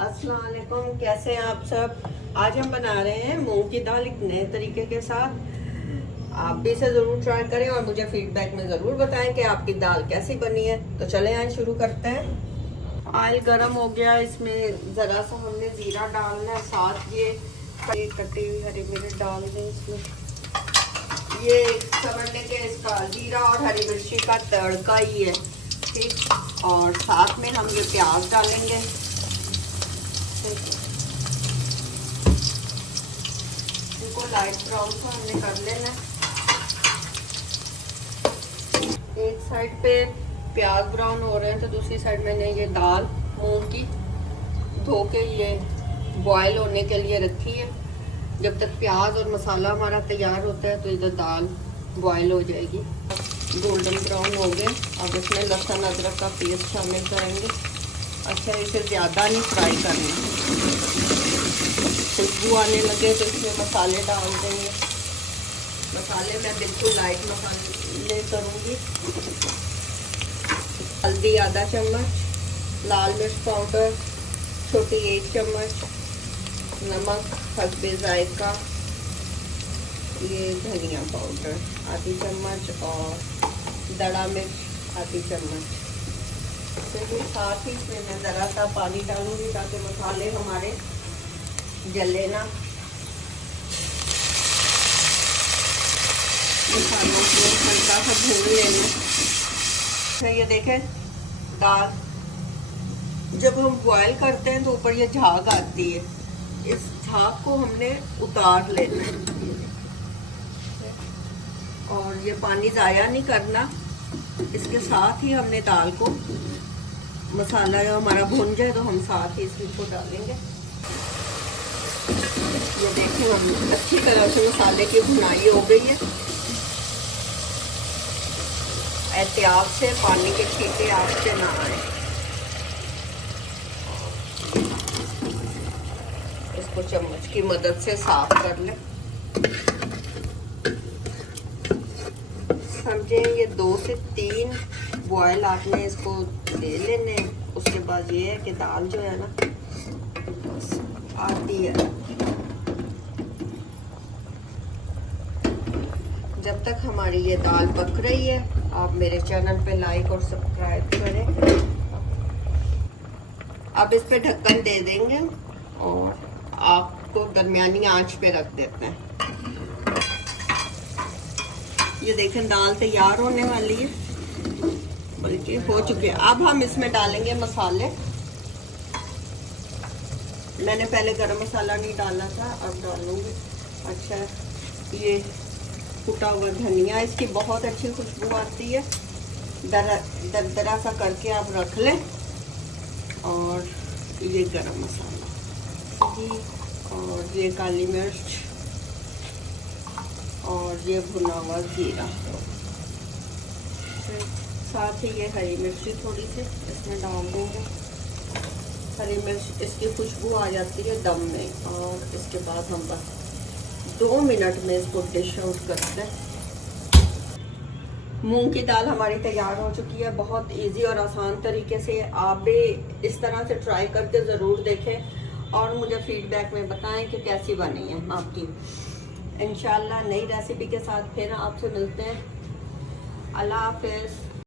अस्सलाम वालेकुम, कैसे हैं आप सब। आज हम बना रहे हैं मूंग की दाल एक नए तरीके के साथ। आप भी इसे ज़रूर ट्राई करें और मुझे फीडबैक में ज़रूर बताएं कि आपकी दाल कैसी बनी है। तो चलें आज शुरू करते हैं। ऑयल गरम हो गया, इसमें ज़रा सा हमने ज़ीरा डालना है, साथ ये कटी हुई हरी मिर्च डाल दें इसमें। ये समझने के इसका ज़ीरा और हरी मिर्ची का तड़का ही है, ठीक। और साथ में हम ये प्याज डालेंगे। इनको लाइट ब्राउन सा हमने कर लेना। एक साइड पे प्याज ब्राउन हो रहे हैं तो दूसरी साइड मैंने ये दाल मूंग की धो के ये बॉयल होने के लिए रखी है। जब तक प्याज और मसाला हमारा तैयार होता है तो इधर दाल बॉयल हो जाएगी। गोल्डन ब्राउन हो गए। अब इसमें लहसुन अदरक का पेस्ट शामिल करेंगे। अच्छा, इसे ज़्यादा नहीं फ्राई करना, खुशबू आने लगे तो इसमें मसाले डाल देंगे। मसाले मैं बिल्कुल लाइट मसाले करूँगी। हल्दी आधा चम्मच, लाल मिर्च पाउडर छोटी 1 चम्मच, नमक हस्बे जायका, ये धनिया पाउडर आधी चम्मच और दड़ा मिर्च आधी चम्मच। तो साथ ही इसमें मैं ज़रा सा पानी डालूंगी ताकि मसाले हमारे जले ना। मसालों को हल्का सा भून लेना। तो ये देखें, दाल जब हम बॉयल करते हैं तो ऊपर ये झाग आती है, इस झाग को हमने उतार लेना है और ये पानी ज़ाया नहीं करना। इसके साथ ही हमने दाल को, मसाला जो हमारा भुन जाए तो हम साथ ही इसको डालेंगे। ये देखें, हम अच्छी तरह से मसाले की भुनाई हो गई है। एहतियात से पानी के छींटे आग से ना आए। इसको चम्मच की मदद से साफ कर लें। समझे, ये 2 से 3 बॉयल आपने इसको ले लेने। उसके बाद ये है कि दाल जो है ना आती है। जब तक हमारी ये दाल पक रही है आप मेरे चैनल पे लाइक और सब्सक्राइब करें। अब इस पे ढक्कन दे देंगे और आपको दरमियानी आंच पे रख देते हैं। ये देखें, दाल तैयार होने वाली है, बल्कि हो चुके हैं। अब हम इसमें डालेंगे मसाले। मैंने पहले गरम मसाला नहीं डाला था, अब डालूंगी। अच्छा, ये कुटा हुआ धनिया, इसकी बहुत अच्छी खुशबू आती है। दरदरा सा करके आप रख लें। और ये गरम मसाला और ये काली मिर्च और ये भुना हुआ जीरा, साथ ही ये हरी मिर्ची थोड़ी सी इसमें डाल देंगे। हरी मिर्च, इसकी खुशबू आ जाती है दम में। और इसके बाद हम बस 2 मिनट में इसको डिश आउट करते हैं। मूंग की दाल हमारी तैयार हो चुकी है। बहुत इजी और आसान तरीके से आप भी इस तरह से ट्राई करके ज़रूर देखें और मुझे फीडबैक में बताएं कि कैसी बनी है आपकी। इंशाल्लाह नई रेसिपी के साथ फिर आपसे मिलते हैं। अल्लाह हाफिज़।